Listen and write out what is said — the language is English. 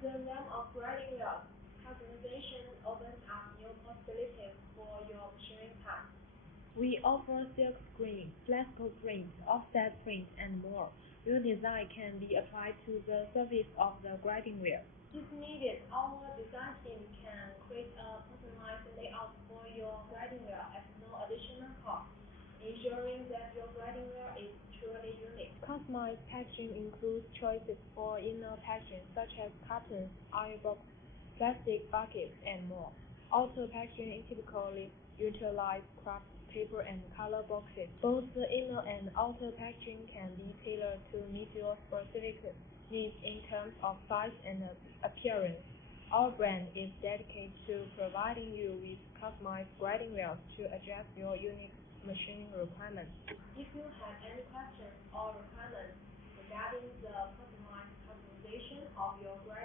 With the realm of grading wheels, customization opens up new possibilities for your machining task. We offer silk screen, flexible print, offset print, and more. Your design can be applied to the surface of the grinding wheel. If needed, our design team can create a personalized layout for your grinding wheel at no additional cost, ensuring that your grinding wheel is truly unique. Customized packaging includes choices for inner packaging such as cartons, iron box, plastic buckets, and more. Outer packaging typically utilize craft paper and color boxes. Both the inner and outer packaging can be tailored to meet your specific needs in terms of size and appearance. Our brand is dedicated to providing you with customized grinding wheels to address your unique machining requirements. If you have any questions or requirements regarding the customization of your grinding